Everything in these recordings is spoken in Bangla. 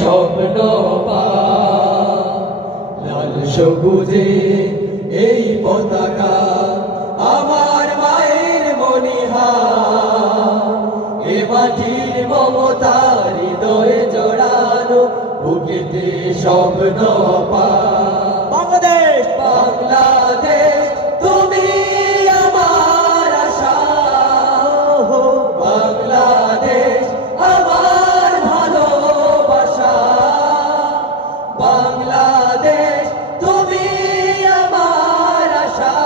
স্বপ্ন লাল সবুজে এই পতাকা আমার মায়ের মনিহা এ মাটির মমতা হৃদয়ে জড়ানো বুকেতে স্বপ্ন বাংলাদেশ বাংলাদেশ তুমি আমার আশা বাংলাদেশ আমার ভালোবাসা বাংলাদেশ তুমি আমার আশা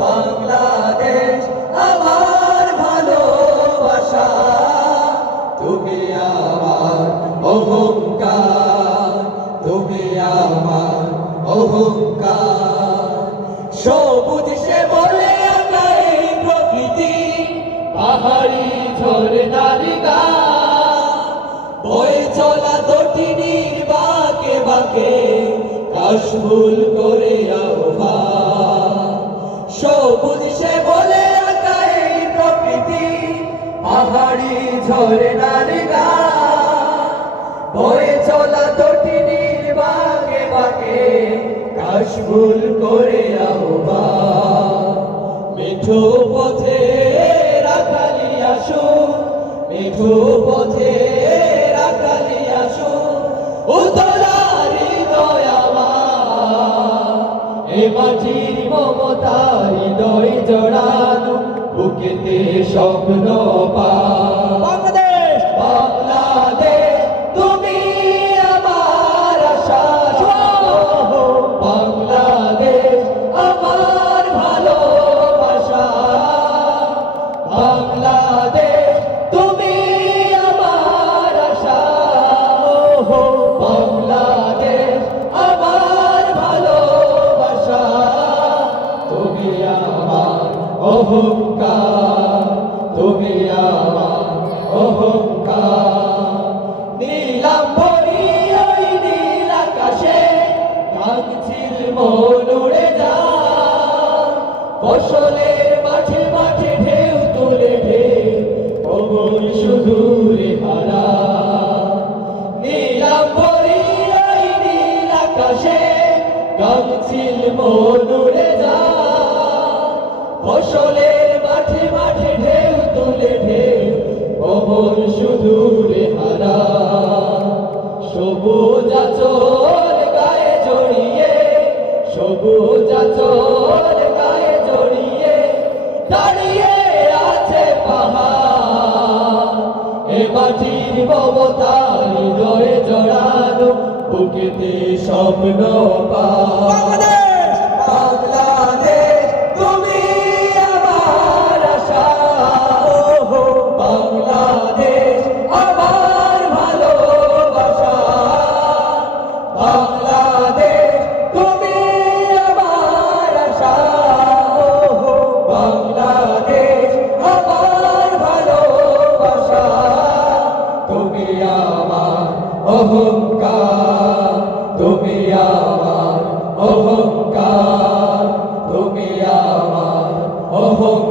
বাংলাদেশ আমার ভালোবাসা তুমি আমার অহংকার তুমি আমার অহংকার সবুজ সে বলে আঁকাই প্রকৃতি পাহাড়ি ঝরনার গান বয়ে চলা তটিনীর বাঁকে বাঁকে কাশফুল করে আহ্বান সবুজ সে বলে আঁকাই প্রকৃতি পাহাড়ি ঝরনার গান বয়ে চলা তটিনীর বাঁকে বাঁকে কাশফুল করে আহ্বান মেঠো পথে রাখালি আসো মেঠো পথে রাখালি আসো উতলার হৃদয় আমার এ মাটির মমতা হৃদয় জড়ানো বুকেতে স্বপ্ন বাংলাদেশ বাংলাদেশ তুমি আমার আশা বাংলাদেশ আমার ভালোবাসা বাংলাদেশ তুমি আমার আশা বাংলাদেশ আমার ভালোবাসা তুমি আমার অহংকার তুমি আমার অহংকার নীলাম্বরী ওই নীল আকাশে কাঁদছিল মন উড়ে যায় ফসলের মাঠে মাঠে ঢেউ তুলে ঢেউ কবুল শুধু রে হারা নীলাম্বরী ওই নীল আকাশে কাঁদছিল মন উড়ে যায় ফসলের মাঠে মাঠে ঢেউ তুলে ঢেউ কবর শুধু রে হারা সবুজ আঁচল গায়ে জড়িয়ে সবুজ আঁচল গায়ে জড়িয়ে দাঁড়িয়ে আছে পাহাড় এ মাটির মমতা হৃদয়ে জড়ানো বুকেতে স্বপ্ন বাংলাদেশ বাংলাদেশ তুমি আমার আশা বাংলাদেশ আমার ভালোবাসা বাংলাদেশ তুমি আমার আশা বাংলাদেশ আমার ভালোবাসা তুমি আমার অহংকার তুমি আমার অহংকার তুমি আমার অহংকার